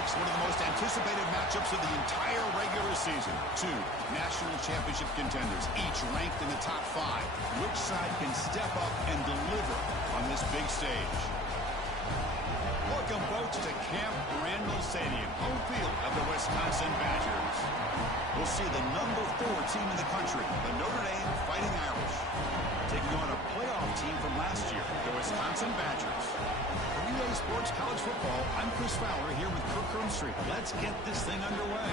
folks, one of the most anticipated matchups of the entire regular season. Two national championship contenders, each ranked in the top 5. Which side can step up and deliver on this big stage? Welcome, folks, to Camp Randall Stadium, home field of the Wisconsin Badgers. We'll see the number 4 team in the country, the Notre Dame Fighting Irish, taking on a playoff team from last year, the Wisconsin Badgers. For Relay Sports College Football, I'm Chris Fowler here with Kirk Hermstreet. Let's get this thing underway.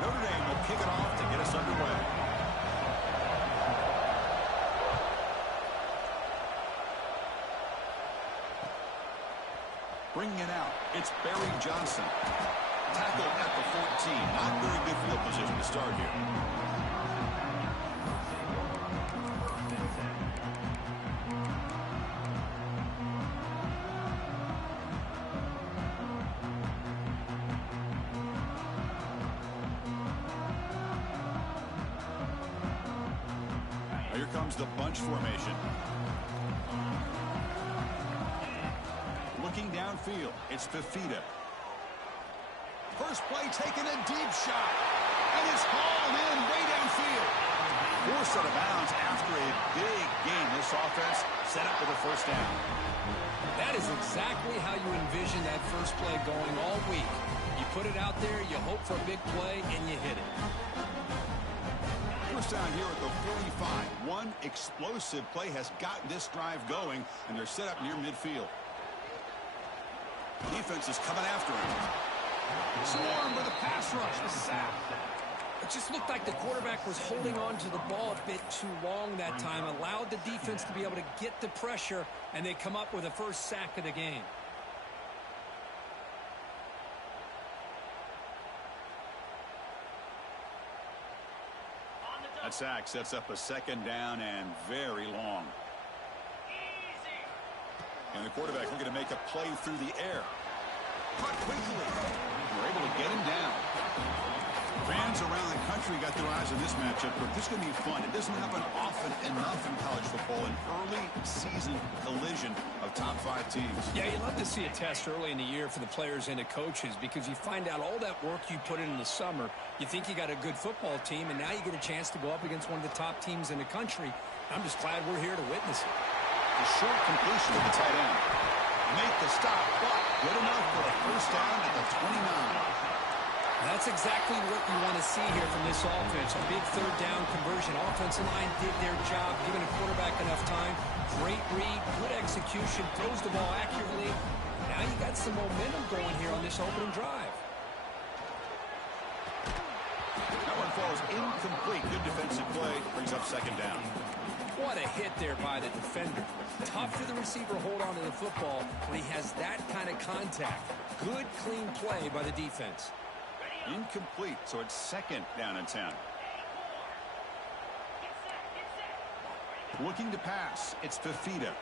Notre Dame will kick it off to get us underway. Bringing it out, it's Barry Johnson. Tackle at the 14. Not very good field position to start here. Here comes the bunch formation. Looking downfield, it's Fafita. First play taking a deep shot, and it's hauled in way downfield. Forced out of bounds after a big gain. This offense set up with a first down. That is exactly how you envision that first play going all week. You put it out there, you hope for a big play, and you hit it. First down here at the 45. One explosive play has got this drive going, and they're set up near midfield. Defense is coming after him. Swarm with a pass rush. The sack. It just looked like the quarterback was holding on to the ball a bit too long that time, allowed the defense to be able to get the pressure, and they come up with the first sack of the game. That sack sets up a second down and very long. And the quarterback looking to make a play through the air. Cut quickly. We're able to get him down. Fans around the country got their eyes on this matchup, but this is going to be fun. It doesn't happen often enough in college football, an early season collision of top 5 teams. Yeah, you love to see a test early in the year for the players and the coaches because you find out all that work you put in the summer. You think you got a good football team, and now you get a chance to go up against one of the top teams in the country. I'm just glad we're here to witness it. The short completion of the tight end. Make the stop, but good enough for a first down at the 29. That's exactly what you want to see here from this offense. A big third down conversion. Offensive line did their job, giving the quarterback enough time. Great read, good execution, throws the ball accurately. Now you got some momentum going here on this opening drive. That one falls incomplete. Good defensive play. Brings up second down. What a hit there by the defender. Tough for the receiver to hold on to the football when he has that kind of contact. Good, clean play by the defense. Incomplete, so it's second down and 10. Looking to pass, it's Fafita.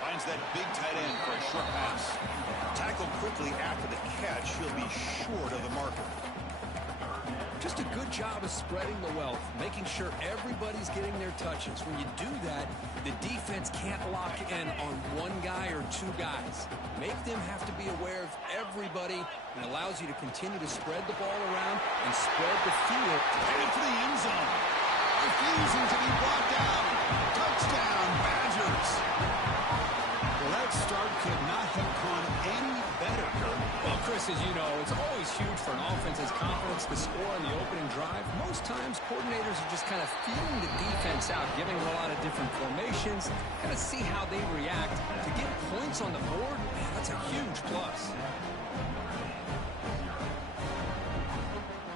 Finds that big tight end for a short pass. Tackled quickly after the catch. He'll be short of the marker. Just a good job of spreading the wealth, making sure everybody's getting their touches. When you do that, the defense can't lock in on one guy or two guys. Make them have to be aware of everybody, and allows you to continue to spread the ball around and spread the field. Headed for the end zone. Refusing to be brought down. Touchdown, Badgers. Well, that start could not have gone any better, Kirk. Well, Chris, as you know, it's always huge for an offense's confidence to score on the opening drive. Most times, coordinators are just kind of feeling the defense out, giving them a lot of different formations, kind of see how they react. To get points on the board, man, that's a huge plus.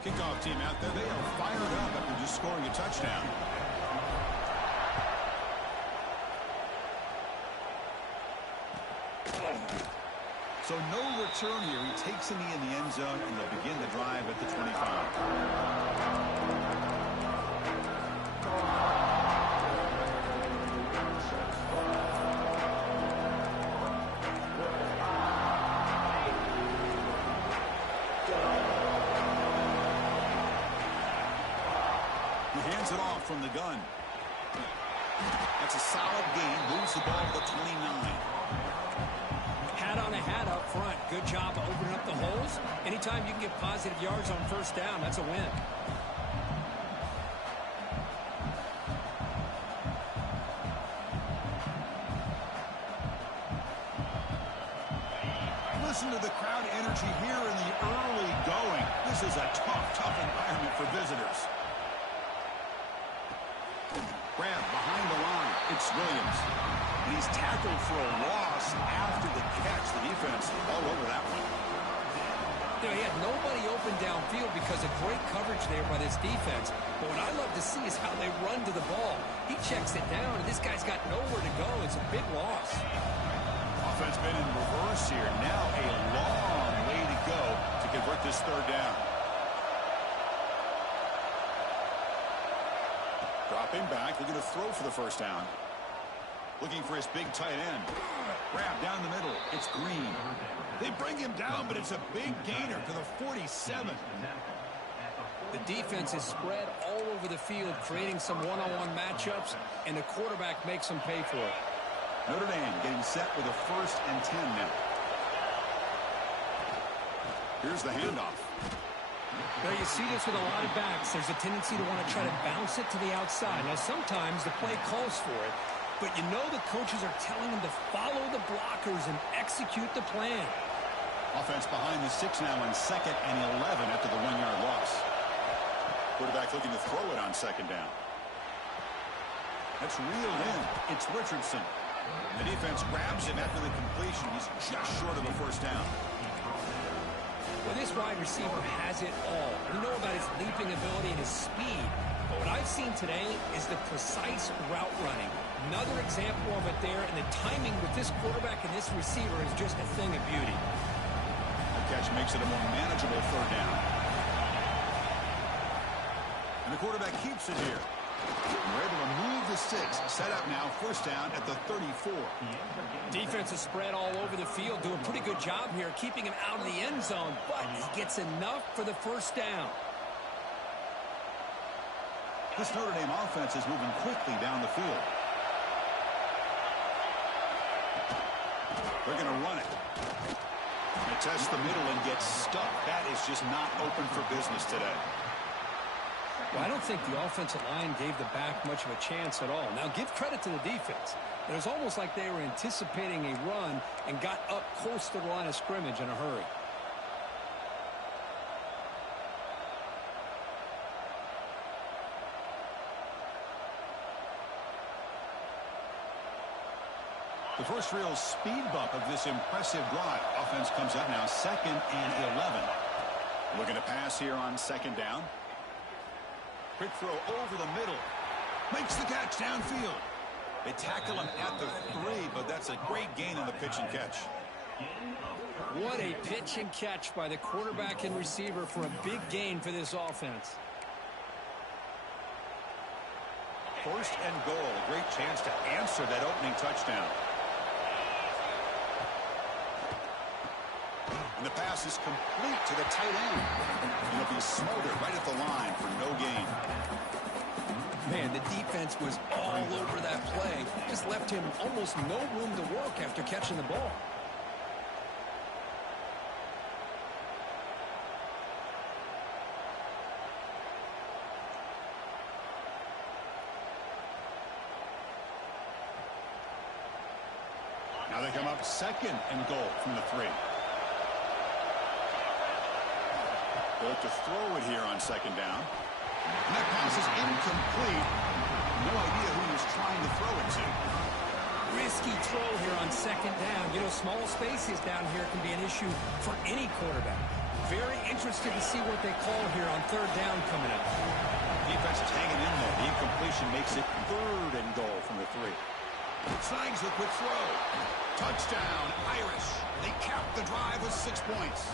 Kickoff team out there, they are fired up after just scoring a touchdown. So no return here. He takes a knee in the end zone, and they'll begin the drive at the 25. hands it off from the gun. That's a solid gain. Moves the ball to the 29. Hat on a hat up front. Good job of opening up the holes. Anytime you can get positive yards on first down, that's a win. Listen to the crowd energy here in the early going. This is a tough environment for visitors. Grab behind the line. It's Williams. And he's tackled for a loss after the catch. The defense all over that one. You know, he had nobody open downfield because of great coverage there by this defense. But what I love to see is how they run to the ball. He checks it down, and this guy's got nowhere to go. It's a big loss. Offense been in reverse here. Now a long way to go to convert this third down. Dropping back, looking to throw for the first down. Looking for his big tight end. Grab down the middle. It's Green. They bring him down, but it's a big gainer to the 47. The defense is spread all over the field, creating some one-on-one matchups, and the quarterback makes them pay for it. Notre Dame getting set with a 1st and 10 now. Here's the handoff. Now you see this with a lot of backs. There's a tendency to want to try to bounce it to the outside. Now sometimes the play calls for it, but you know the coaches are telling them to follow the blockers and execute the plan. Offense behind the 6 now on 2nd and 11 after the 1-yard loss. Quarterback looking to throw it on 2nd down. That's reeled in. It's Richardson. The defense grabs him after the completion. He's just short of the first down. Well, this wide receiver has it all. We know about his leaping ability and his speed. But what I've seen today is the precise route running. Another example of it there, and the timing with this quarterback and this receiver is just a thing of beauty. The catch makes it a more manageable third down. And the quarterback keeps it here. We're able to move the 6. Set up now, first down at the 34. Defense is spread all over the field. Do a pretty good job here keeping him out of the end zone, but he gets enough for the first down. This Notre Dame offense is moving quickly down the field. They're going to run it. They test the middle and get stuck. That is just not open for business today. Well, I don't think the offensive line gave the back much of a chance at all. Now, give credit to the defense. It was almost like they were anticipating a run and got up close to the line of scrimmage in a hurry. The first real speed bump of this impressive drive. Offense comes up now 2nd and 11. Looking to pass here on 2nd down. Quick throw over the middle. Makes the catch downfield. They tackle him at the 3, but that's a great gain on the pitch and catch. What a pitch and catch by the quarterback and receiver for a big gain for this offense. 1st and goal. A great chance to answer that opening touchdown. And the pass is complete to the tight end. And it'll be smothered right at the line for no gain. Man, the defense was all over that play. Just left him almost no room to work after catching the ball. Now they come up 2nd and goal from the 3. They look to throw it here on 2nd down. And that pass is incomplete. No idea who he was trying to throw it to. Risky throw here on 2nd down. You know, small spaces down here can be an issue for any quarterback. Very interested to see what they call here on 3rd down coming up. Defense is hanging in there. The incompletion makes it 3rd and goal from the 3. Snags the quick throw. Touchdown, Irish. They cap the drive with 6 points.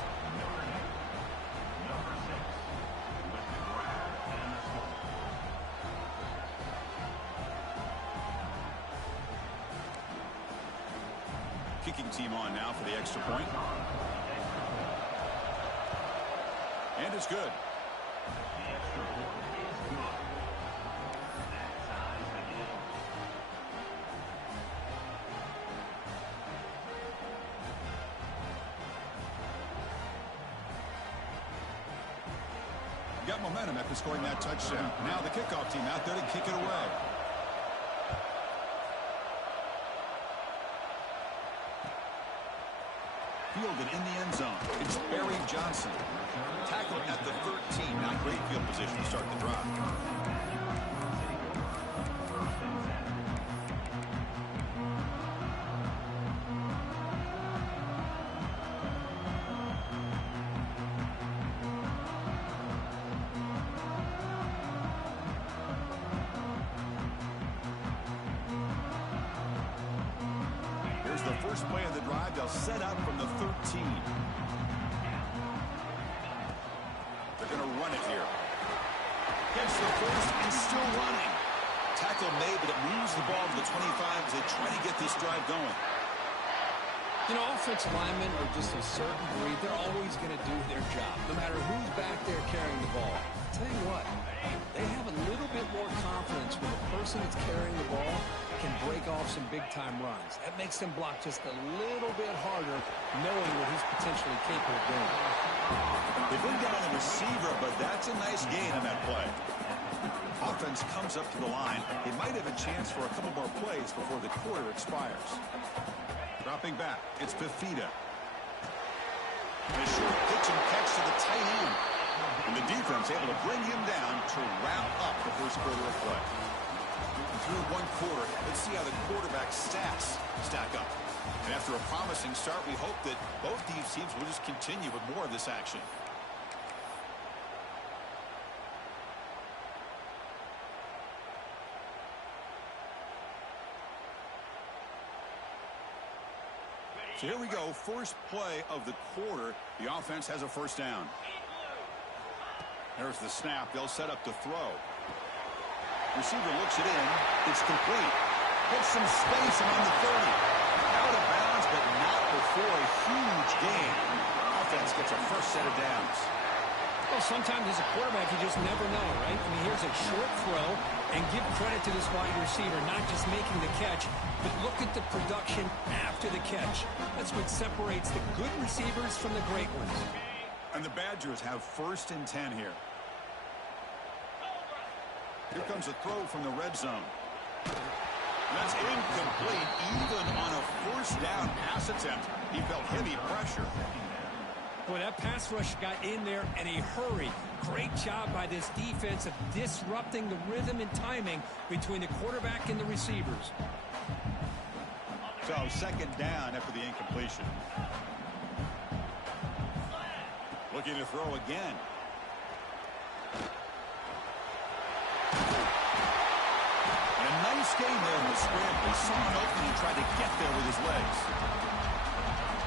Kicking team on now for the extra point. And it's good. got momentum after scoring that touchdown. Now the kickoff team out there to kick it away. Fielded in the end zone. It's Barry Johnson. Tackled at the 13. Not great field position to start the drive. The first play of the drive, they'll set up from the 13. They're going to run it here. Gets the first and still running. Tackle made, but it moves the ball to the 25 as they try to get this drive going. You know, offensive linemen are just a certain breed. They're always going to do their job, no matter who's back there carrying the ball. I'll tell you what, they have a little bit more confidence when the person that's carrying the ball can break off some big-time runs. That makes them block just a little bit harder, knowing what he's potentially capable of doing. They bring down the receiver, but that's a nice gain on that play. Offense comes up to the line. They might have a chance for a couple more plays before the quarter expires. Dropping back, it's Fifita. And a short pitch and catch to the tight end. And the defense able to bring him down to wrap up the first quarter of play. Through one quarter, let's see how the quarterback's stats stack up. And after a promising start, we hope that both these teams will just continue with more of this action. So here we go, first play of the quarter. The offense has a first down. There's the snap. They'll set up to throw. Receiver looks it in. It's complete. Gets some space around the 30. Out of bounds, but not before a huge gain. Offense gets a first set of downs. Well, sometimes as a quarterback, you just never know, right? I mean, here's a short throw, and give credit to this wide receiver, not just making the catch, but look at the production after the catch. That's what separates the good receivers from the great ones. And the Badgers have first and 10 here. Here comes a throw from the red zone. That's incomplete, even on a first down pass attempt. He felt heavy pressure. Boy, that pass rush got in there in a hurry. Great job by this defense of disrupting the rhythm and timing between the quarterback and the receivers. So second down after the incompletion. Looking to throw again. And a nice game there in the scramble. He saw an opening and tried to get there with his legs.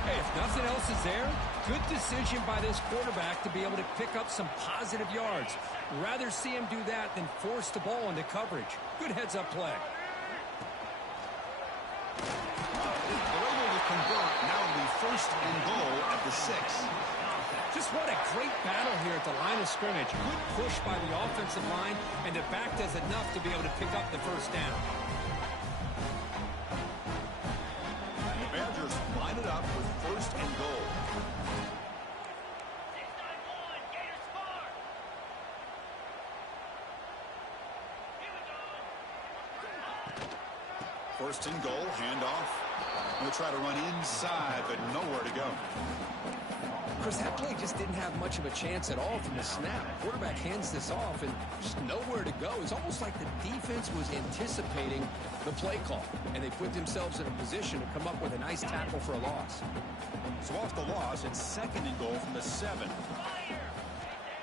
Hey, if nothing else is there, good decision by this quarterback to be able to pick up some positive yards. Rather see him do that than force the ball into coverage. Good heads-up play. They're able to convert. Now it'll be first and goal at the 6. Just what a great battle here at the line of scrimmage. Good push by the offensive line, and the back does enough to be able to pick up the first down. The Badgers line it up with first and goal. First and goal, handoff. Going to try to run inside, but nowhere to go. Chris, that play just didn't have much of a chance at all from the snap. Quarterback hands this off and just nowhere to go. It's almost like the defense was anticipating the play call, and they put themselves in a position to come up with a nice tackle for a loss. So off the loss, it's second and goal from the 7.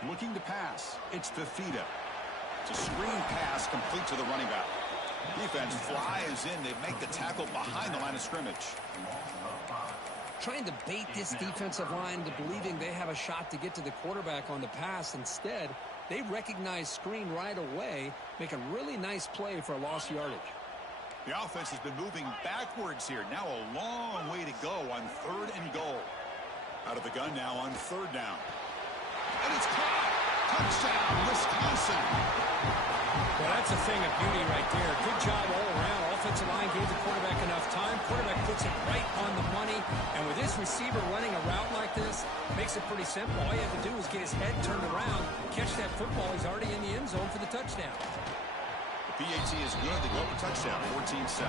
Looking to pass, it's Fifita. It's a screen pass complete to the running back. Defense flies in. They make the tackle behind the line of scrimmage. Trying to bait this defensive line to believing they have a shot to get to the quarterback on the pass. Instead, they recognize screen right away, make a really nice play for a lost yardage. The offense has been moving backwards here. Now a long way to go on third and goal. Out of the gun now on third down. And it's caught. Touchdown, Wisconsin. Well, that's a thing of beauty right there. Good job all around. Offensive line gave the quarterback enough time. Quarterback puts it right on the money. And with this receiver running a route like this, make makes it pretty simple. All you have to do is get his head turned around, catch that football. He's already in the end zone for the touchdown. The PAT is good. They go for touchdown, 14-7.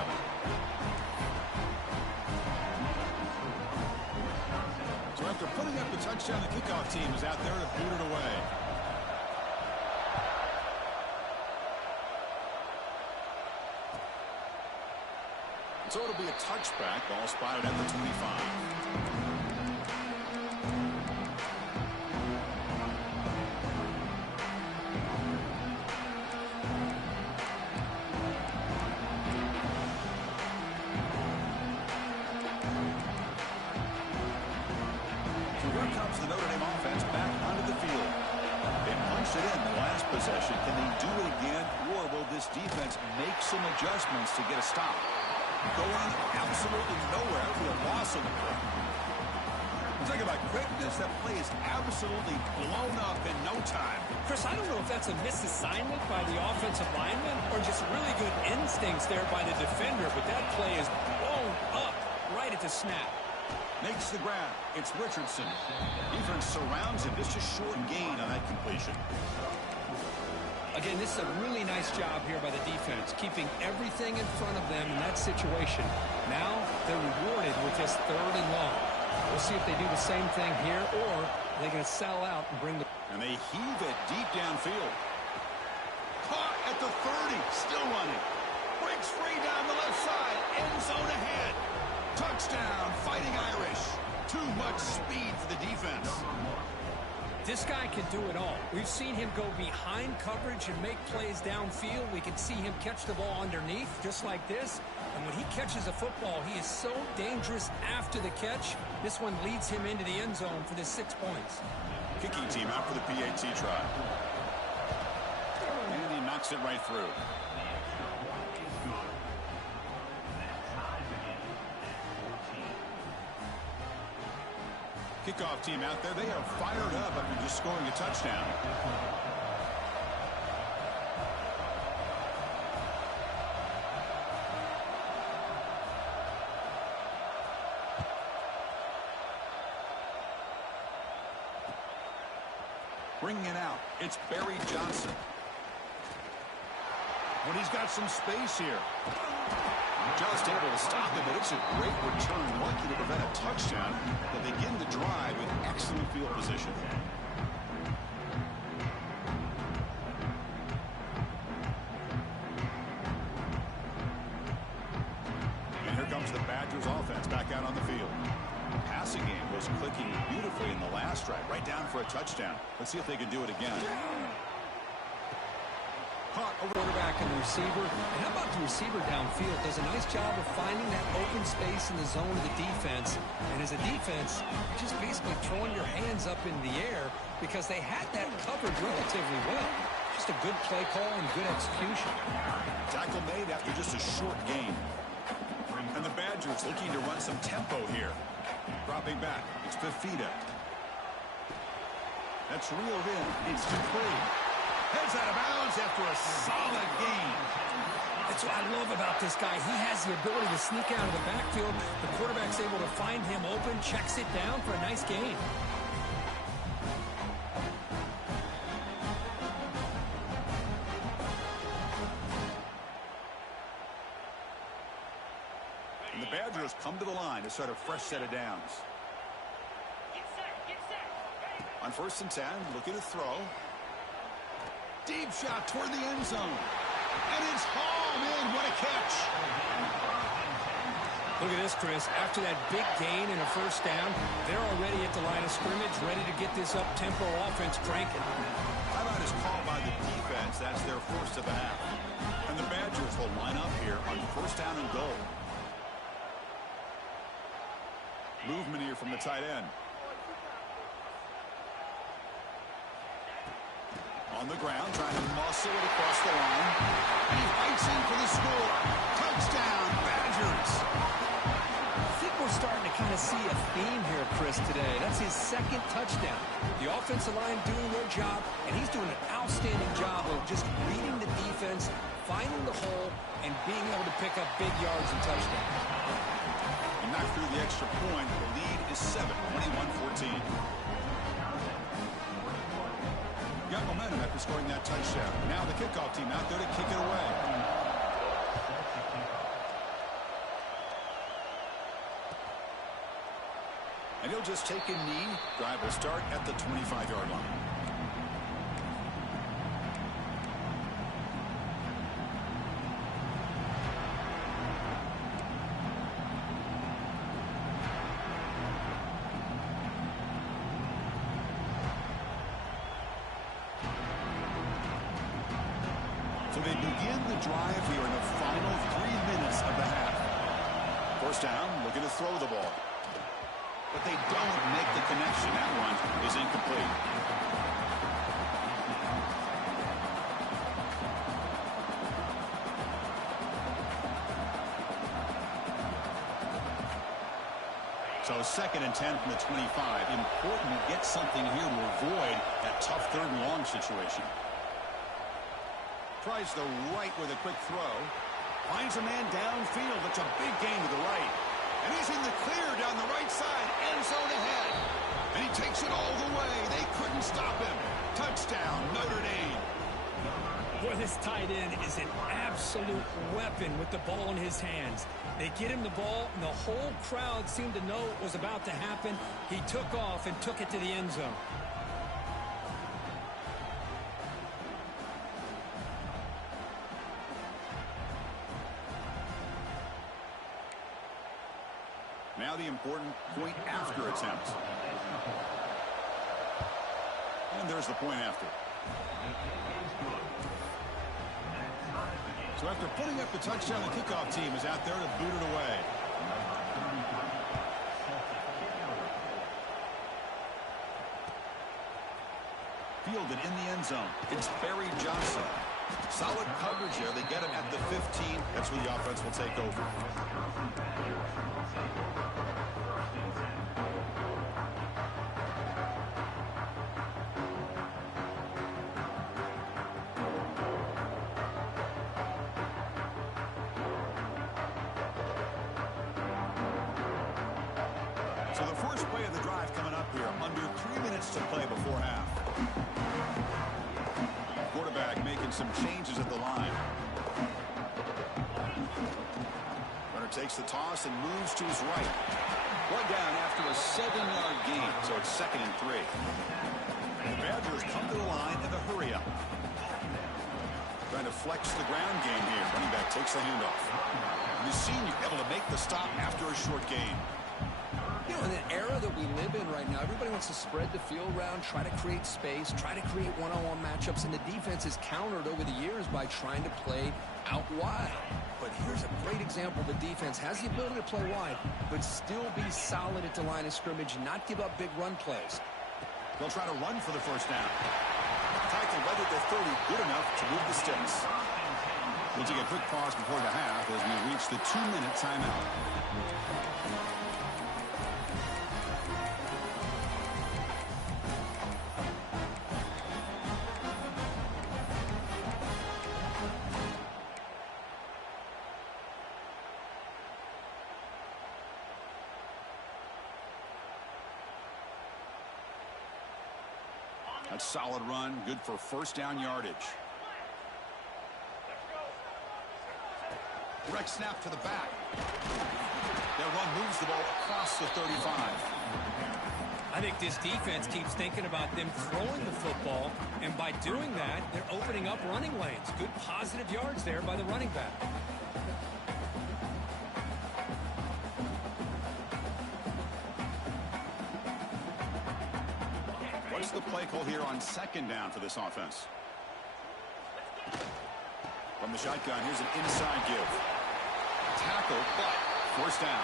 So after putting up the touchdown, the kickoff team is out there to boot it away. So it'll be a touchback. Ball spotted at the 25. The Notre Dame offense back onto the field. They punched it in the last possession. Can they do it again, or will this defense make some adjustments to get a stop? Going absolutely nowhere. That would be a loss of the play. Talk about quickness. That play is absolutely blown up in no time. Chris, I don't know if that's a misassignment by the offensive lineman or just really good instincts there by the defender, but that play is blown up right at the snap. Makes the grab. It's Richardson. Defense surrounds him. Just a short gain on that completion. Again, this is a really nice job here by the defense, keeping everything in front of them in that situation. Now they're rewarded with this 3rd and long. We'll see if they do the same thing here, or they're going to sell out and bring the... And they heave it deep downfield. Caught at the 30. Still running. Breaks free down the left side. End zone ahead. Touchdown, Fighting Irish. Too much speed for the defense. This guy can do it all. We've seen him go behind coverage and make plays downfield. We can see him catch the ball underneath, just like this. And when he catches a football, he is so dangerous after the catch. This one leads him into the end zone for the 6 points. Kicking team out for the PAT try. And he knocks it right through. Kickoff team out there. They are fired up after just scoring a touchdown. Bringing it out. It's Barry Johnson. When he's got some space here. Just able to stop it, but it's a great return. Lucky to prevent a touchdown. They begin the drive with excellent field position. And here comes the Badgers offense back out on the field. Passing game was clicking beautifully in the last drive, right down for a touchdown. Let's see if they can do it again. Caught over quarterback and the receiver. And how about the receiver downfield? Does a nice job of finding that open space in the zone of the defense. And as a defense, just basically throwing your hands up in the air because they had that covered relatively well. Just a good play call and good execution. Tackle made after just a short gain. And the Badgers looking to run some tempo here. Dropping back. It's Fafita. That's reeled in. It's complete. Heads out of bounds after a solid gain. That's what I love about this guy. He has the ability to sneak out of the backfield. The quarterback's able to find him open, checks it down for a nice gain. And the Badgers come to the line to start a fresh set of downs. On 1st and 10, looking to throw. Deep shot toward the end zone. And it's hauled in. What a catch. Look at this, Chris. After that big gain and a 1st down, they're already at the line of scrimmage, ready to get this up-tempo offense cranking. Timeout is called by the defense. That's their first of the half. And the Badgers will line up here on 1st down and goal. Movement here from the tight end. On the ground, trying to muscle it across the line. And he fights in for the score. Touchdown, Badgers. I think we're starting to kind of see a theme here, Chris, today. That's his 2nd touchdown. The offensive line doing their job, and he's doing an outstanding job of just reading the defense, finding the hole, and being able to pick up big yards and touchdowns. And knocked through the extra point. The lead is 7, 21-14. momentum after scoring that touchdown. Now the kickoff team out there to kick it away. And he'll just take a knee. Drive will start at the 25-yard line. So they begin the drive here in the final 3 minutes of the half. First down, looking to throw the ball. But they don't make the connection. That one is incomplete. So 2nd and 10 from the 25. Important to get something here to avoid that tough 3rd and long situation. Tries the right with a quick throw. Finds a man downfield. It's a big gain to the right. And he's in the clear down the right side. End zone ahead. And he takes it all the way. They couldn't stop him. Touchdown, Notre Dame. Boy, this tight end is an absolute weapon with the ball in his hands. They get him the ball, and the whole crowd seemed to know what was about to happen. He took off and took it to the end zone. Now the important point after attempt. And there's the point after. So after putting up the touchdown, the kickoff team is out there to boot it away. Fielded in the end zone. It's Barry Johnson. Solid coverage there. They get him at the 15. That's where the offense will take over. So the first play of the drive coming up here. Under 3 minutes to play before half. Quarterback making some changes at the line. Runner takes the toss and moves to his right. One down after a 7-yard gain, so it's 2nd and 3. The Badgers come to the line in the hurry up. Trying to flex the ground game here. Running back takes the handoff. And the senior able to make the stop after a short gain. You know, in an era that we live in right now, everybody wants to spread the field around, try to create space, try to create one-on-one matchups, and the defense has countered over the years by trying to play out wide. But here's a great example. The defense has the ability to play wide, but still be solid at the line of scrimmage, not give up big run plays. They'll try to run for the first down. Tackle right at the 30, good enough to move the sticks. We'll take a quick pause before the half as we reach the 2-minute timeout. A solid run, good for first down yardage. Direct snap to the back. That run moves the ball across the 35. I think this defense keeps thinking about them throwing the football, and by doing that, they're opening up running lanes. Good positive yards there by the running back. What's the play call here on 2nd down for this offense? From the shotgun, here's an inside give. Tackle, but first down.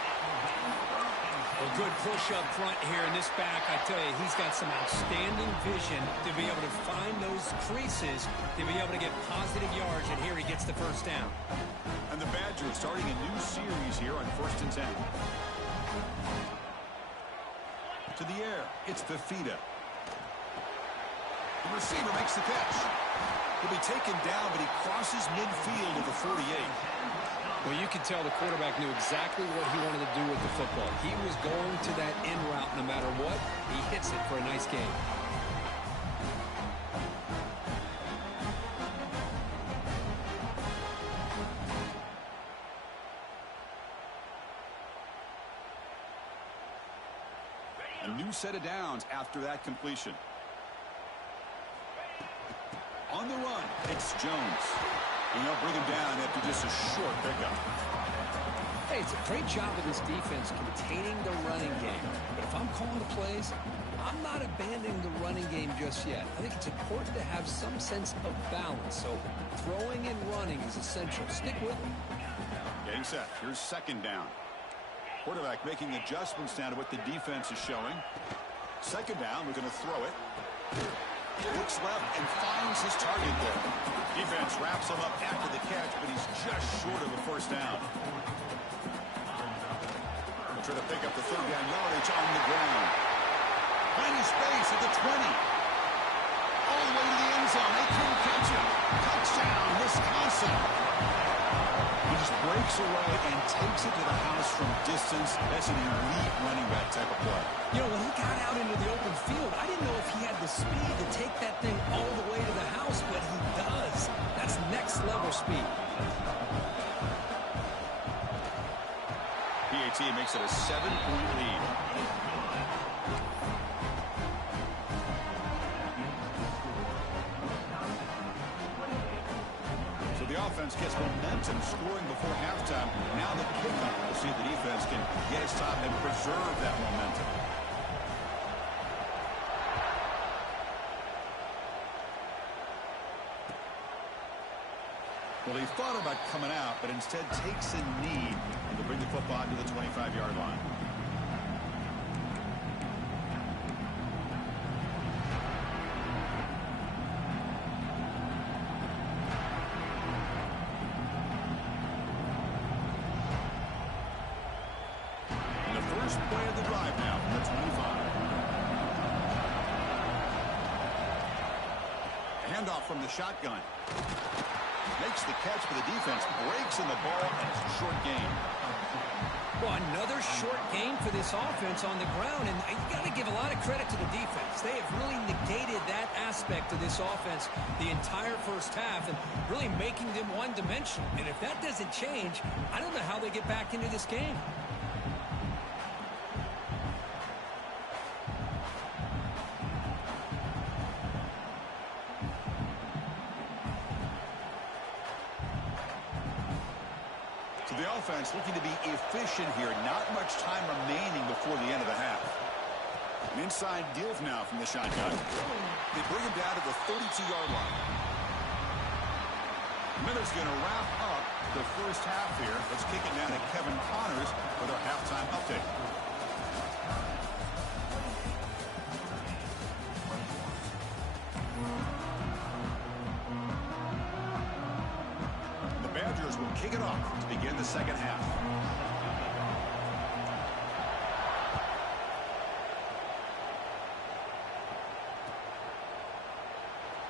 A good push up front here in this back. I tell you, he's got some outstanding vision to be able to find those creases, to be able to get positive yards, and here he gets the first down. And the Badgers starting a new series here on 1st and 10. To the air, it's Fafita. The receiver makes the catch. He'll be taken down, but he crosses midfield at the 48. Well, you can tell the quarterback knew exactly what he wanted to do with the football. He was going to that in route no matter what. He hits it for a nice gain. set of downs after that completion. On the run, it's Jones. And they'll bring him down after just a short pickup. Hey, it's a great job of this defense containing the running game. But if I'm calling the plays, I'm not abandoning the running game just yet. I think it's important to have some sense of balance. So throwing and running is essential. Stick with it. Getting set. Here's second down. Quarterback making adjustments down to what the defense is showing. Second down, we're going to throw it. Looks left and finds his target there. Defense wraps him up after the catch, but he's just short of a first down. We'll try to pick up the third down yardage on the ground. Plenty of space at the 20. All the way to the end zone. They couldn't catch him. Touchdown, Wisconsin. He just breaks away and takes it to the house from distance. That's an elite running back type of play. You know, when he got out into the open field, I didn't know if he had the speed to take that thing all the way to the house, but he does. That's next level speed. PAT makes it a 7-point lead. The offense gets momentum scoring before halftime. Now the pickup. We'll see if the defense can get its top and preserve that momentum. Well, he thought about coming out, but instead takes a knee to bring the football to the 25-yard line. Play of the drive now from the 25. A handoff from the shotgun. Makes the catch for the defense. Breaks in the ball, and it's a short gain. Well, another short gain for this offense on the ground, and you got to give a lot of credit to the defense. They have really negated that aspect of this offense the entire first half and really making them one-dimensional. And if that doesn't change, I don't know how they get back into this game. The offense looking to be efficient here. Not much time remaining before the end of the half. An inside deal now from the shotgun. They bring him down to the 32-yard line. Miller's going to wrap up the first half here. Let's kick it down to Kevin Connors with our halftime update. Will kick it off to begin the second half.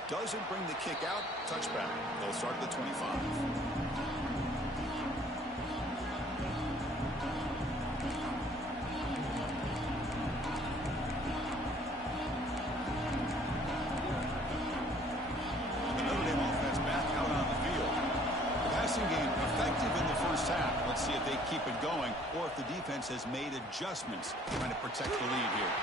Doesn't bring the kick out. Touchback. They'll start at the 25. Game effective in the first half. Let's see if they keep it going or if the defense has made adjustments trying to protect the lead here.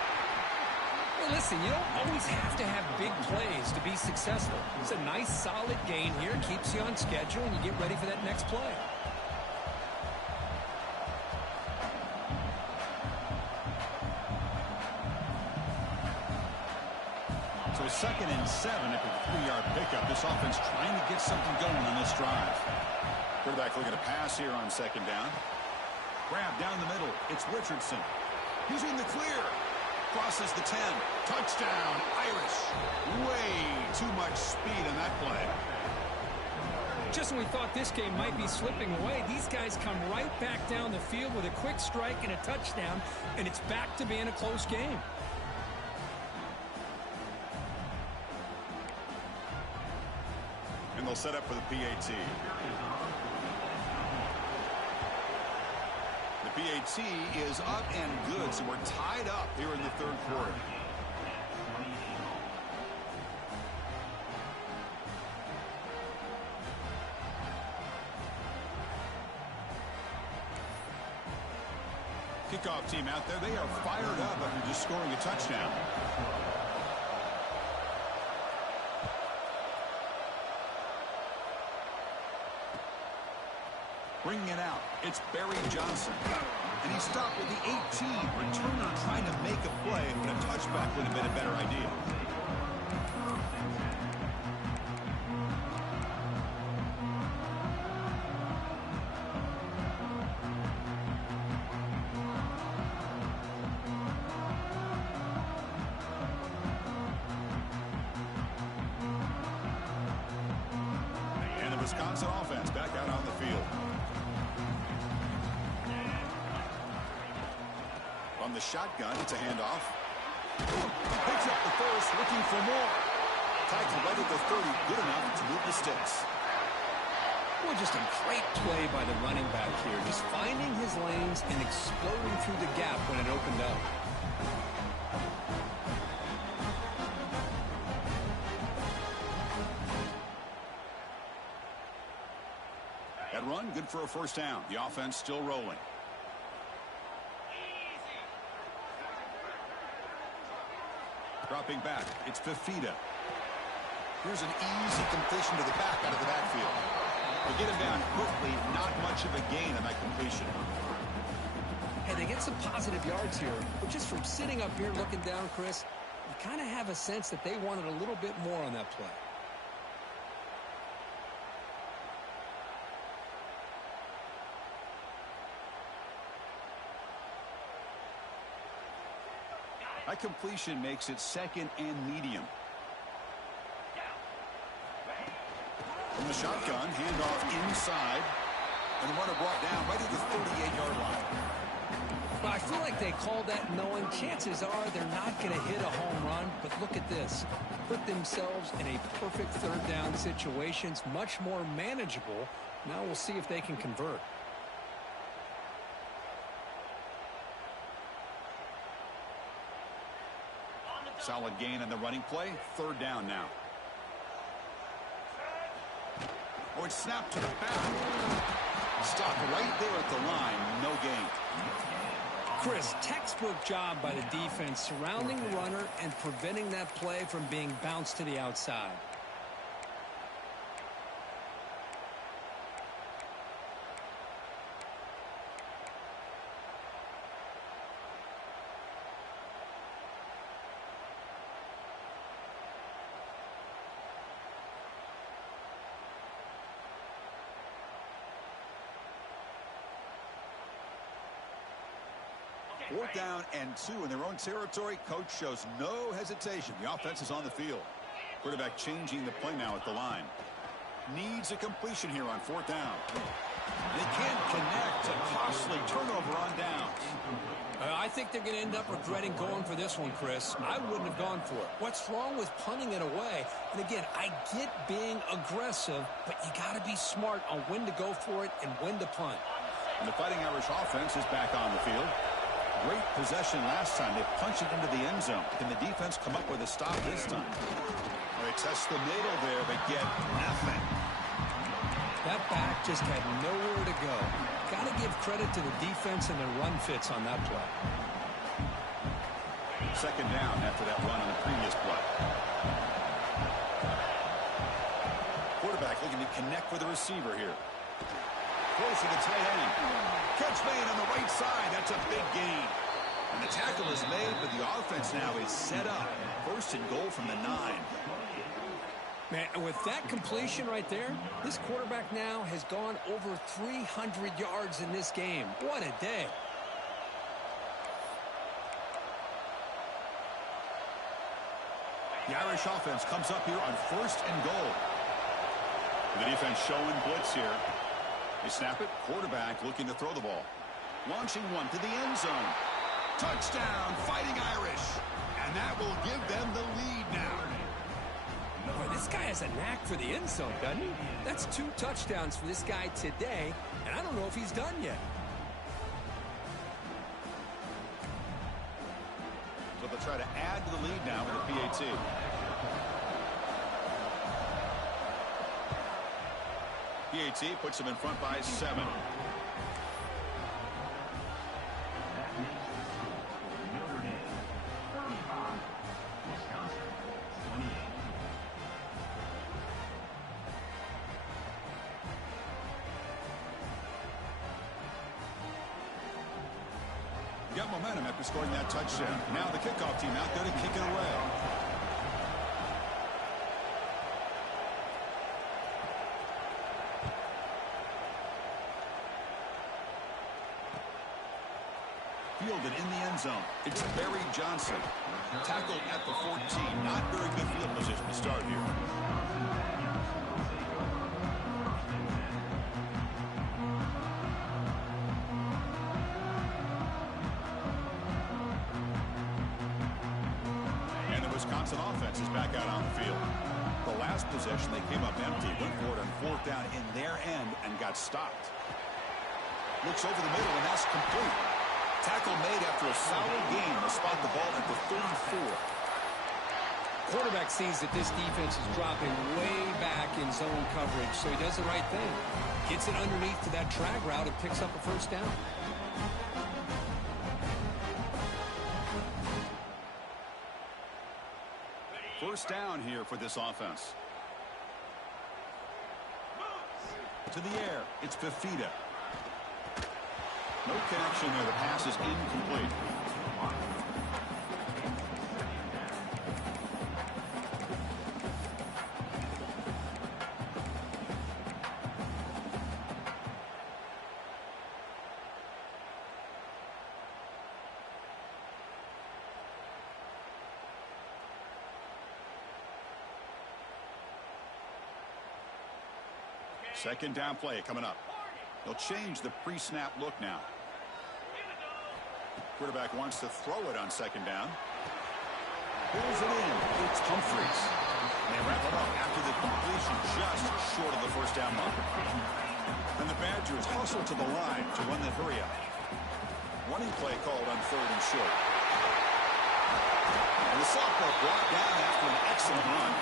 Well, listen, you don't always have to have big plays to be successful. It's a nice, solid gain here. Keeps you on schedule, and you get ready for that next play. So 2nd and 7 after the 3-yard pickup. This offense trying to get something going on this drive. Quarterback looking to pass here on 2nd down. Grab down the middle. It's Richardson. He's in the clear. Crosses the 10. Touchdown, Irish. Way too much speed in that play. Just when we thought this game might be slipping away, these guys come right back down the field with a quick strike and a touchdown, and it's back to being a close game. And they'll set up for the PAT. The PAT is up and good, so we're tied up here in the third quarter. Kickoff team out there, they are fired up after just scoring a touchdown. Bringing it out, it's Barry Johnson. And he stopped with the 18. Returner trying to make a play, but a touchback would have been a better idea. And the Wisconsin offense back out on the field. From the shotgun, it's a handoff. Picks up the first, looking for more. Tackle right at the 30, good enough to move the sticks. Well, just a great play by the running back here. Just finding his lanes and exploding through the gap when it opened up. That run, good for a first down. The offense still rolling. Dropping back, it's Fafita. Here's an easy completion to the back out of the backfield. They get him down quickly, not much of a gain on that completion. Hey, they get some positive yards here, but just from sitting up here looking down, Chris, you kind of have a sense that they wanted a little bit more on that play. That completion makes it second and medium. From the shotgun, handoff inside. And the runner brought down right at the 38-yard line. Well, I feel like they called that knowing chances are they're not going to hit a home run. But look at this. Put themselves in a perfect third down situation. It's much more manageable. Now we'll see if they can convert. Solid gain on the running play. Third down now. Oh, it's snapped to the back. Stopped right there at the line. No gain. Chris, textbook job by the defense surrounding the runner and preventing that play from being bounced to the outside. Fourth down and 2 in their own territory. Coach shows no hesitation. The offense is on the field. Quarterback changing the play now at the line. Needs a completion here on fourth down. They can't connect. A costly turnover on downs. I think they're going to end up regretting going for this one, Chris. I wouldn't have gone for it. What's wrong with punting it away? And again, I get being aggressive, but you got to be smart on when to go for it and when to punt. And the Fighting Irish offense is back on the field. Great possession last time. They punched it into the end zone. Can the defense come up with a stop this time? They test the middle there, but get nothing. That back just had nowhere to go. Got to give credit to the defense and their run fits on that play. Second down after that run on the previous play. Quarterback looking to connect with the receiver here. Throws to the tight end. Catch made on the right side. That's a big gain. And the tackle is made, but the offense now is set up. First and goal from the 9. Man, with that completion right there, this quarterback now has gone over 300 yards in this game. What a day. The Irish offense comes up here on first and goal. The defense showing blitz here. They snap it. Quarterback looking to throw the ball. Launching one to the end zone. Touchdown, Fighting Irish. And that will give them the lead now. Boy, this guy has a knack for the end zone, doesn't he? That's 2 touchdowns for this guy today, and I don't know if he's done yet. So they'll try to add to the lead now with a PAT. PAT puts them in front by 7. momentum after scoring that touchdown. Now the kickoff team out there to kick it away. Fielded in the end zone. It's Barry Johnson. Tackled at the 14. Not very good field position to start here. And the Wisconsin offense is back out on the field. The last possession, they came up empty. Went for it on fourth down in their end and got stopped. Looks over the middle, and that's complete. Tackle made after a solid gain to spot the ball at the 34. Quarterback sees that this defense is dropping way back in zone coverage, so he does the right thing. Gets it underneath to that drag route and picks up a first down. First down here for this offense. To the air, it's Fafita. No connection there. The pass is incomplete. Second down play coming up. They'll change the pre-snap look now. Quarterback wants to throw it on second down. Pulls it in. It's Humphries. And they wrap it up after the completion just short of the first down mark. And the Badgers hustle to the line to run the hurry up. Running play called on third and short. And the sophomore brought down after an excellent run.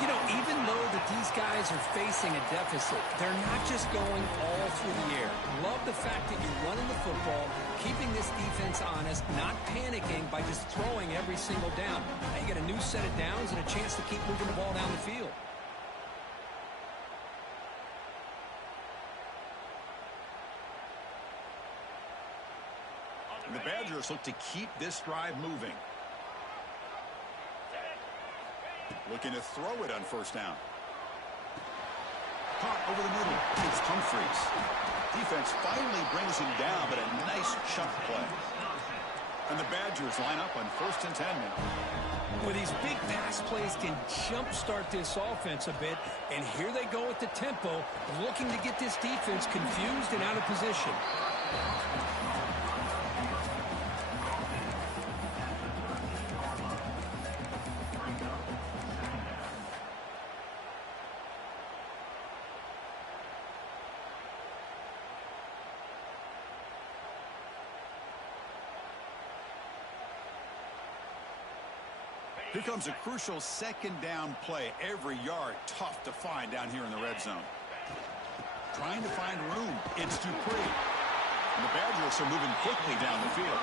You know, even though that these guys are facing a deficit, they're not just going all through the air. Love the fact that you're running the football, keeping this defense honest, not panicking by just throwing every single down. Now you get a new set of downs and a chance to keep moving the ball down the field. And the Badgers look to keep this drive moving. Looking to throw it on first down. Caught over the middle. It's Humphries. Defense finally brings him down, but a nice chunk play. And the Badgers line up on 1st and 10 now. Well, these big pass plays can jumpstart this offense a bit, and here they go with the tempo, looking to get this defense confused and out of position. Here comes a crucial second down play. Every yard tough to find down here in the red zone. Trying to find room. It's Dupree. And the Badgers are moving quickly down the field.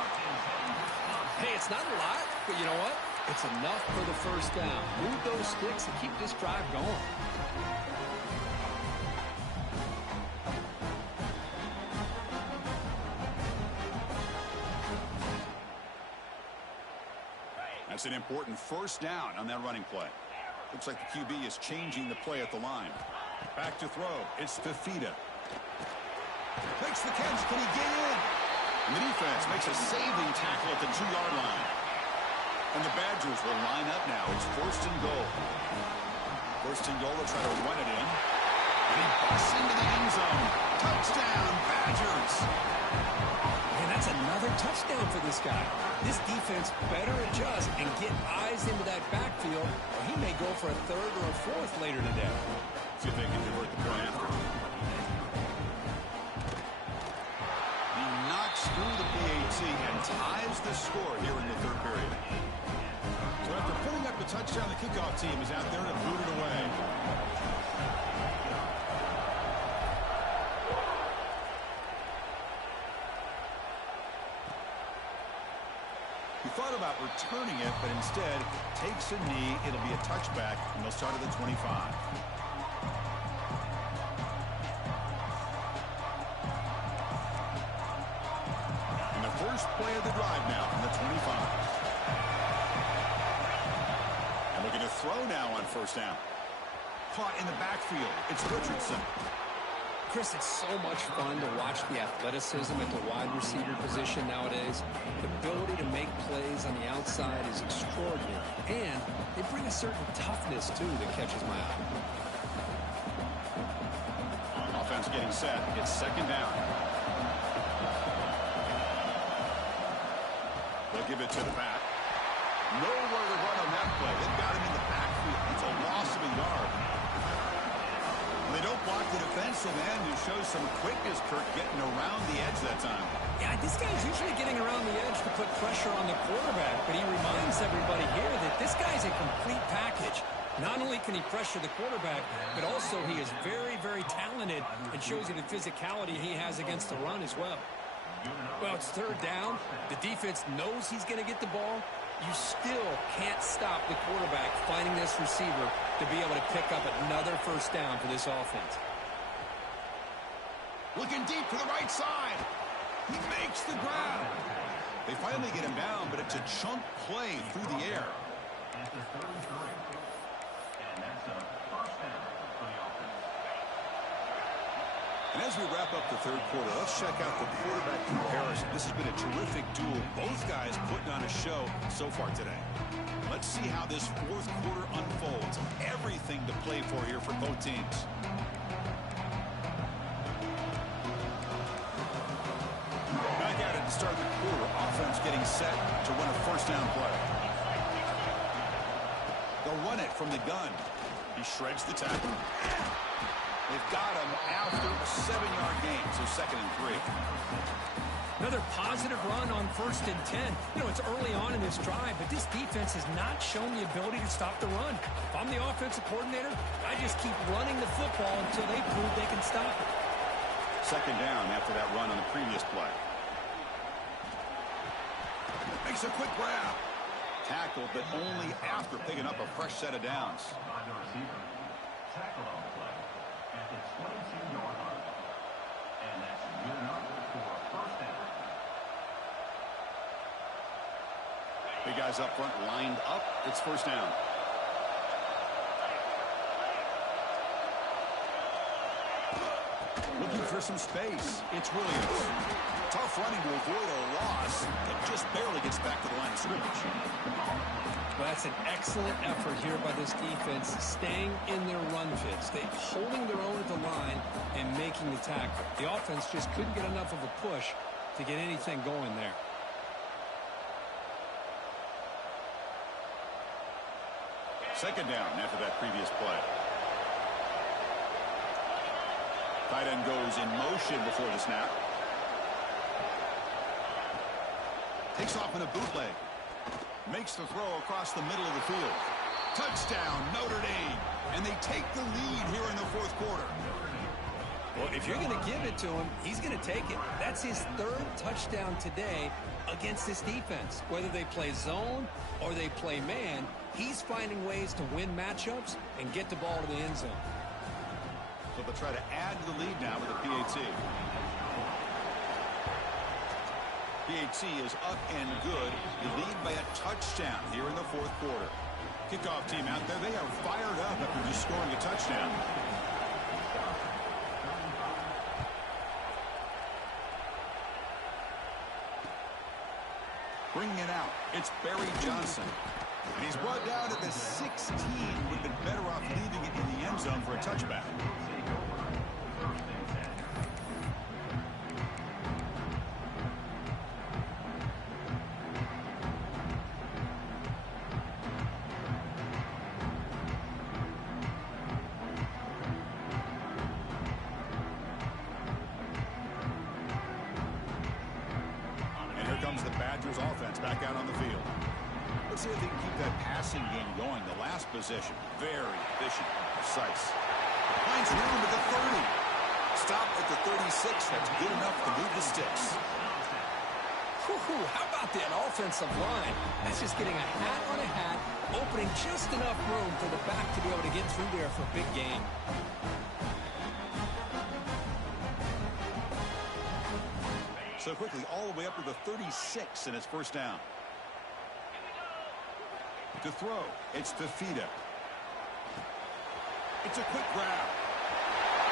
Hey, it's not a lot, but you know what? It's enough for the first down. Move those sticks and keep this drive going. That's an important first down on that running play. Looks like the QB is changing the play at the line. Back to throw. It's Fafita. Makes the catch. Can he get in? And the defense makes a saving tackle at the 2-yard line. And the Badgers will line up now. It's 1st and goal. 1st and goal. They'll try to run it in. And he busts into the end zone. Touchdown, Badgers. And that's another touchdown for this guy. This defense better adjust and get eyes into that backfield, or he may go for a 3rd or a 4th later today. See if they can convert the point after. He knocks through the PAT and ties the score here in the 3rd period. So after putting up the touchdown, the kickoff team is out there to boot it away. He thought about returning it, but instead takes a knee. It'll be a touchback, and they'll start at the 25. And the First play of the drive now from the 25. And looking to throw now on first down. Caught in the backfield. It's Richardson. Chris, it's so much fun to watch the athleticism at the wide receiver position nowadays. The ability to make plays on the outside is extraordinary. And they bring a certain toughness, too, that catches my eye. Offense getting set. It's second down. They'll give it to the back. Nowhere to run on that play. They've got him in the backfield. It's a loss of a yard. They don't block the defensive end, who shows some quickness, Kirk, getting around the edge that time. Yeah, this guy's usually getting around the edge to put pressure on the quarterback, but he reminds everybody here that this guy's a complete package. Not only can he pressure the quarterback, but also he is very, very talented and shows you the physicality he has against the run as well. Well, it's third down. The defense knows he's going to get the ball. You still can't stop the quarterback finding this receiver to be able to pick up another first down for this offense. Looking deep to the right side. He makes the grab. They finally get him down, but it's a chunk play through the air. And as we wrap up the third quarter, let's check out the quarterback comparison. This has been a terrific duel. Both guys putting on a show so far today. Let's see how this fourth quarter unfolds. Everything to play for here for both teams. Back at it to start the quarter. Offense getting set to run a first down play. They'll run it from the gun. He shreds the tackle. They've got him after a 7-yard gain, so 2nd and 3. Another positive run on 1st and 10. You know, it's early on in this drive, but this defense has not shown the ability to stop the run. If I'm the offensive coordinator, I just keep running the football until they prove they can stop it. 2nd down after that run on the previous play. Makes a quick grab. Tackled, but only after picking up a fresh set of downs. Tackle on the play at the 22-yard line. And that's good enough for a first down. Big guys up front lined up. It's first down. Looking for some space. It's Williams. Tough running to avoid a loss, but just barely gets back to the line of scrimmage. Well, that's an excellent effort here by this defense, staying in their run fits. They holding their own at the line and making the tackle. The offense just couldn't get enough of a push to get anything going there. Second down after that previous play. Tight end goes in motion before the snap. Takes off in a bootleg. Makes the throw across the middle of the field. Touchdown, Notre Dame. And they take the lead here in the fourth quarter. Well, if you're going to give it to him, he's going to take it. That's his 3rd touchdown today against this defense. Whether they play zone or they play man, he's finding ways to win matchups and get the ball to the end zone. So they'll try to add to the lead now with a PAT. PAT is up and good. They lead by a touchdown here in the fourth quarter. Kickoff team out there. They are fired up after just scoring a touchdown. Bringing it out. It's Barry Johnson. And he's brought down to the 16. Would have been better off leaving it in the end zone for a touchback. Offense back out on the field. Let's see if they can keep that passing game going. The last possession, very efficient, precise. Finds room at the 30. Stop at the 36. That's good enough to move the sticks. How about that offensive line? That's just getting a hat on a hat, opening just enough room for the back to be able to get through there for a big gain. So quickly, all the way up to the 36, and it's first down. To throw, it's Fafita. It's a quick grab.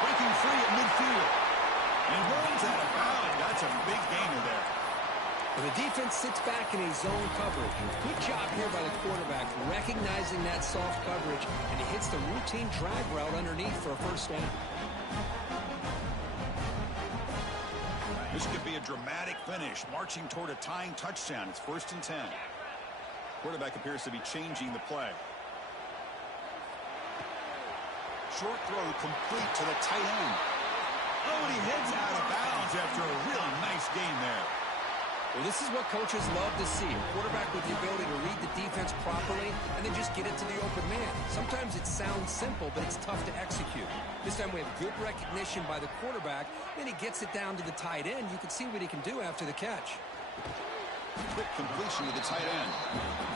Breaking free at midfield. And runs out of bounds. That's a big gainer there. Well, the defense sits back in a zone coverage. Good job here by the quarterback, recognizing that soft coverage, and he hits the routine drag route underneath for a first down. This could be a dramatic finish, marching toward a tying touchdown. It's 1st and 10. Quarterback appears to be changing the play. Short throw complete to the tight end. Oh, and he heads out of bounds after a real nice game there. Well, this is what coaches love to see. A quarterback with the ability to read the defense properly and then just get it to the open man. Sometimes it sounds simple, but it's tough to execute. This time we have good recognition by the quarterback. Then he gets it down to the tight end. You can see what he can do after the catch. Quick completion to the tight end.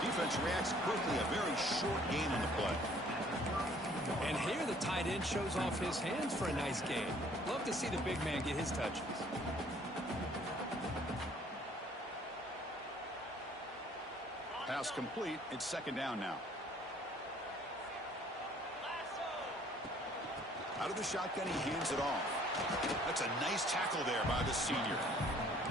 Defense reacts quickly. A very short gain on the play. And here the tight end shows off his hands for a nice gain. Love to see the big man get his touches. Pass complete. It's 2nd down now. Out of the shotgun, he hands it off. That's a nice tackle there by the senior.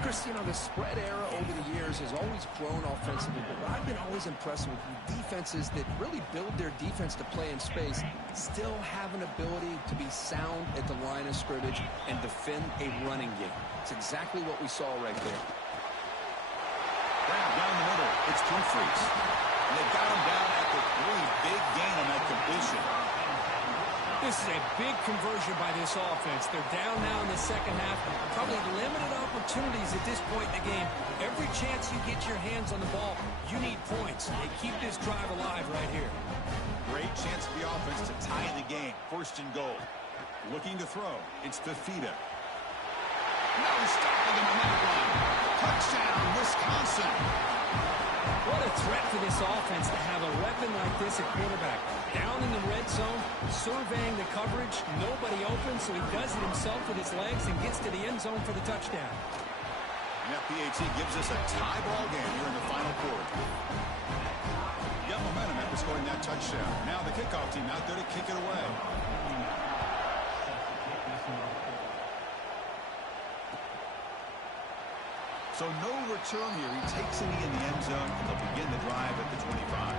Chris, you know, the spread era over the years has always grown offensively, but what I've been always impressed with defenses that really build their defense to play in space still have an ability to be sound at the line of scrimmage and defend a running game. It's exactly what we saw right there. Grab down the middle. It's Humphries. And they got him down at the 3. Big gain on that completion. This is a big conversion by this offense. They're down now in the second half. Probably limited opportunities at this point in the game. Every chance you get your hands on the ball, you need points. They keep this drive alive right here. Great chance for the offense to tie the game. 1st and goal. Looking to throw. It's Fafita. No stopping him on that one. Touchdown, Wisconsin. What a threat for this offense to have a weapon like this at quarterback. Down in the red zone, surveying the coverage, nobody open, so he does it himself with his legs and gets to the end zone for the touchdown. And that PAT gives us a tie ball game here in the final quarter. Got momentum after scoring that touchdown. Now the kickoff team out there to kick it away. So no return here. He takes it in the end zone, and they'll begin the drive at the 25.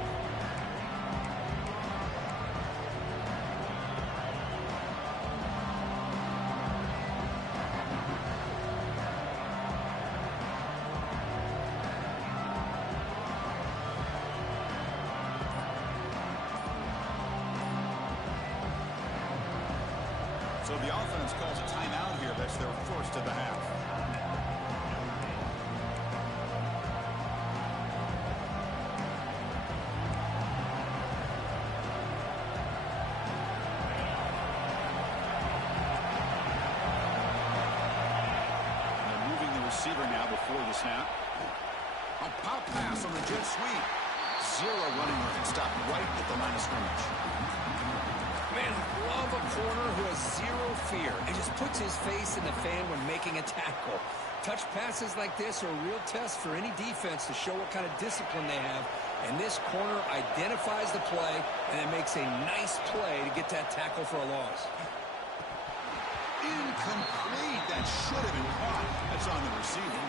So the offense calls a timeout here. That's their first of the half. Receiver now before the snap. A pop pass on the jet sweep. 0 running room. Stopped right at the line of scrimmage. Man, I love a corner who has 0 fear and just puts his face in the fan when making a tackle. Touch passes like this are a real test for any defense to show what kind of discipline they have. And this corner identifies the play and it makes a nice play to get that tackle for a loss. Incomplete. That should have been caught. That's on the receiver.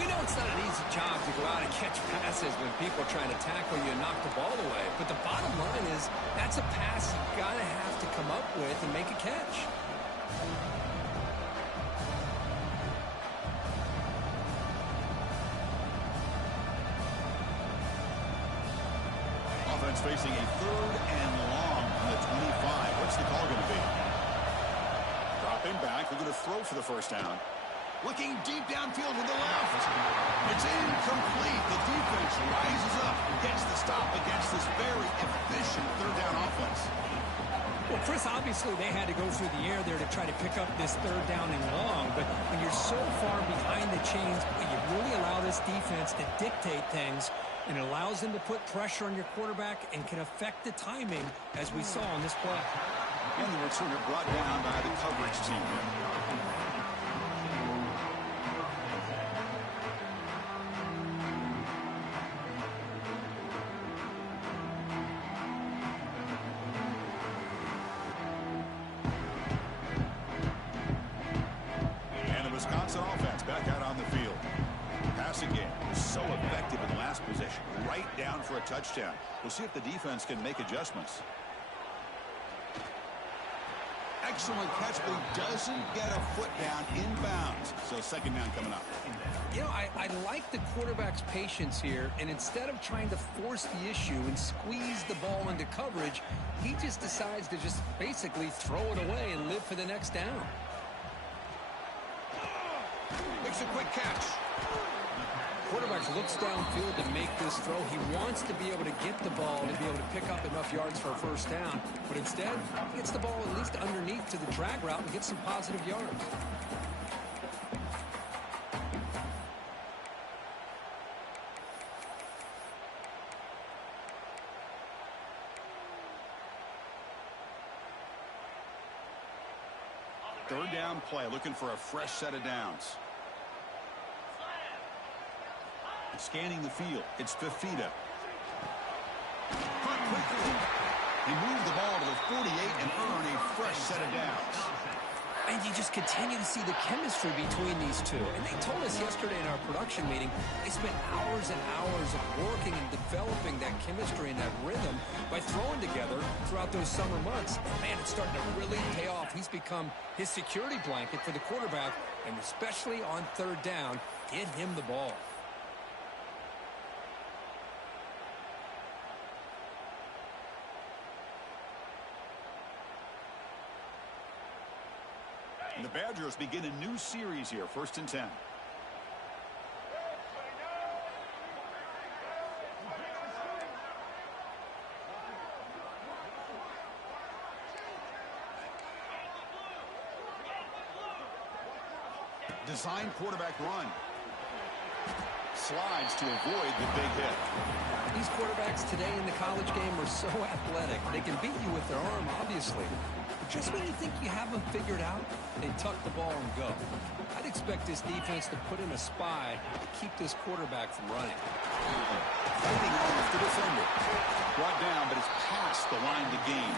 We know it's not an easy job to go out and catch passes when people are trying to tackle you and knock the ball away. But the bottom line is that's a pass you gotta have to come up with and make a catch. Offense facing a 3rd and long on the 25. What's the call going to be? Dropping back. They're going to throw for the first down. Looking deep downfield to the left. It's incomplete. The defense rises up and gets the stop against this very efficient 3rd down offense. Well, Chris, obviously they had to go through the air there to try to pick up this 3rd down and long. But when you're so far behind the chains, you really allow this defense to dictate things. And it allows them to put pressure on your quarterback and can affect the timing, as we saw on this play. And the returner brought down by the coverage team. right down for a touchdown. We'll see if the defense can make adjustments. Excellent catch, but he doesn't get a foot down inbounds. So second down coming up. You know, I like the quarterback's patience here, and instead of trying to force the issue and squeeze the ball into coverage, he just decides to just basically throw it away and live for the next down. Makes a quick catch. Quarterback looks downfield to make this throw. He wants to be able to get the ball to be able to pick up enough yards for a first down, but instead, he gets the ball at least underneath to the drag route and gets some positive yards. Third down play, looking for a fresh set of downs. Scanning the field, it's Fafita. Caught quickly. He moved the ball to the 48 and earned a fresh set of downs. And you just continue to see the chemistry between these two. And they told us yesterday in our production meeting, they spent hours and hours of working and developing that chemistry and that rhythm by throwing together throughout those summer months. And man, it's starting to really pay off. He's become his security blanket for the quarterback, and especially on third down, get him the ball. And the Badgers begin a new series here, 1st and 10. Design quarterback run. Slides to avoid the big hit. These quarterbacks today in the college game are so athletic. They can beat you with their arm, obviously. But just when you think you have them figured out, they tuck the ball and go. I'd expect this defense to put in a spy to keep this quarterback from running. Fighting off the defender. Brought down, but it's past the line to gain.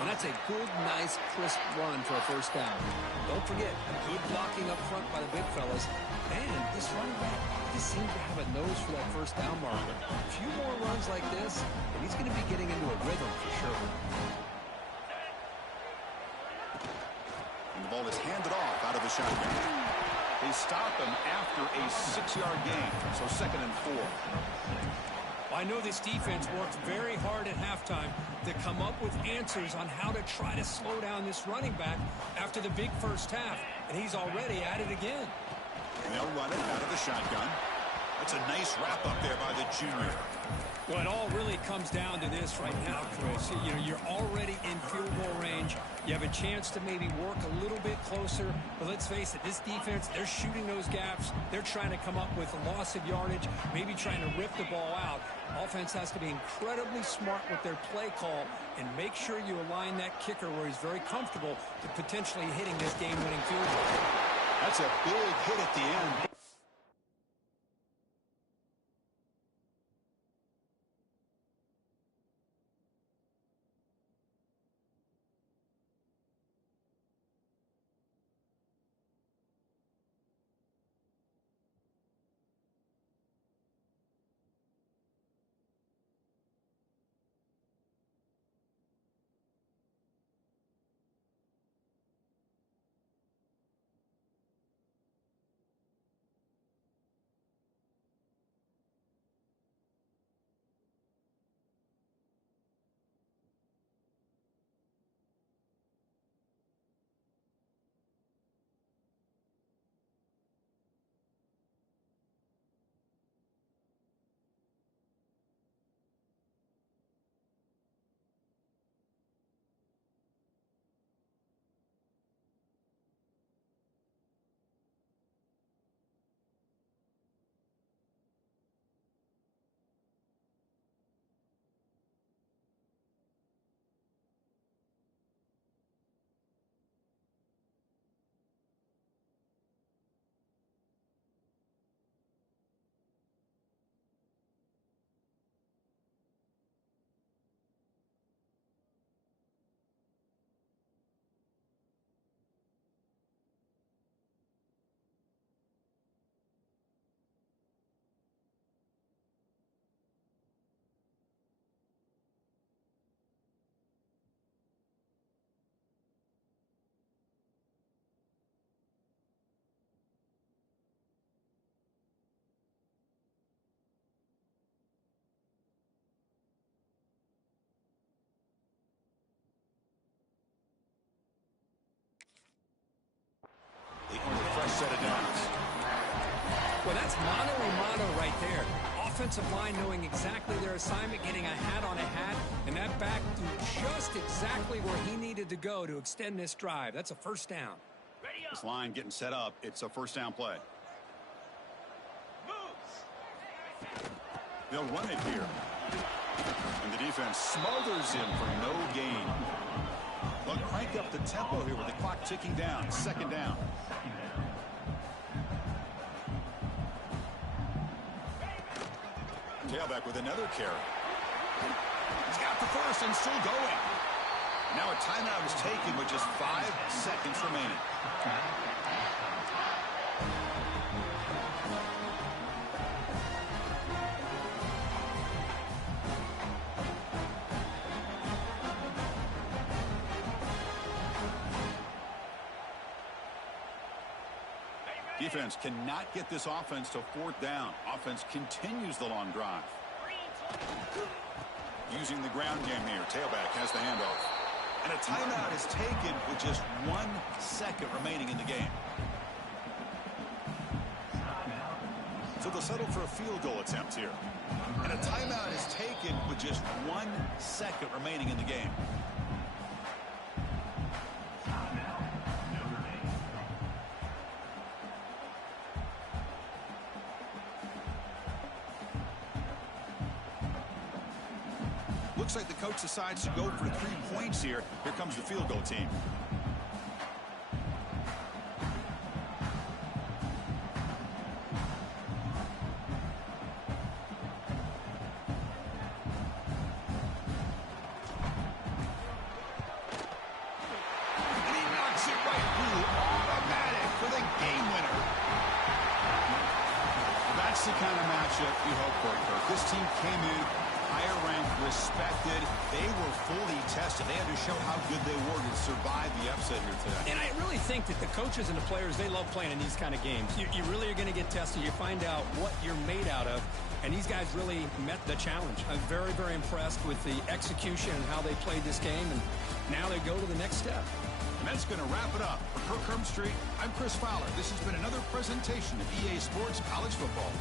And that's a good, nice, crisp run for a first down. Don't forget, good blocking up front by the big fellas. And this running back just seems to have a nose for that first down marker. A few more runs like this, and he's going to be getting into a rhythm for sure. And the ball is handed off out of the shotgun. They stop him after a 6-yard gain, so 2nd and 4. I know this defense worked very hard at halftime to come up with answers on how to try to slow down this running back after the big first half, and he's already at it again. And they'll run it out of the shotgun. That's a nice wrap up there by the junior. Well, it all really comes down to this right now, Chris. You know, you're already in field goal range. You have a chance to maybe work a little bit closer. But let's face it, this defense, they're shooting those gaps. They're trying to come up with a loss of yardage, maybe trying to rip the ball out. Offense has to be incredibly smart with their play call and make sure you align that kicker where he's very comfortable to potentially hitting this game-winning field goal. That's a big hit at the end. Well, that's mano-a-mano right there. Offensive line knowing exactly their assignment, getting a hat on a hat, and that back threw just exactly where he needed to go to extend this drive. That's a first down. This line getting set up. It's a first down play. They'll run it here. And the defense smothers him for no gain. They'll crank up the tempo here with the clock ticking down. Second down. Tailback with another carry. He's got the first and still going. Now a timeout is taken with just 5 seconds remaining. Defense cannot get this offense to fourth down. Offense continues the long drive. Using the ground game here. Tailback has the handoff. And a timeout is taken with just 1 second remaining in the game. So they'll settle for a field goal attempt here. And a timeout is taken with just 1 second remaining in the game. Looks like the coach decides to go for 3 points here. Here comes the field goal team. And he knocks it right through. Automatic for the game winner. That's the kind of matchup you hope for, Kirk. This team came in higher ranked, respected. They were fully tested. They had to show how good they were to survive the upset here today. And I really think that the coaches and the players, they love playing in these kind of games. You really are going to get tested. You find out what you're made out of. And these guys really met the challenge. I'm very, very impressed with the execution and how they played this game. And now they go to the next step. And that's going to wrap it up. For Kirk Herbstreit, I'm Chris Fowler. This has been another presentation of EA Sports College Football.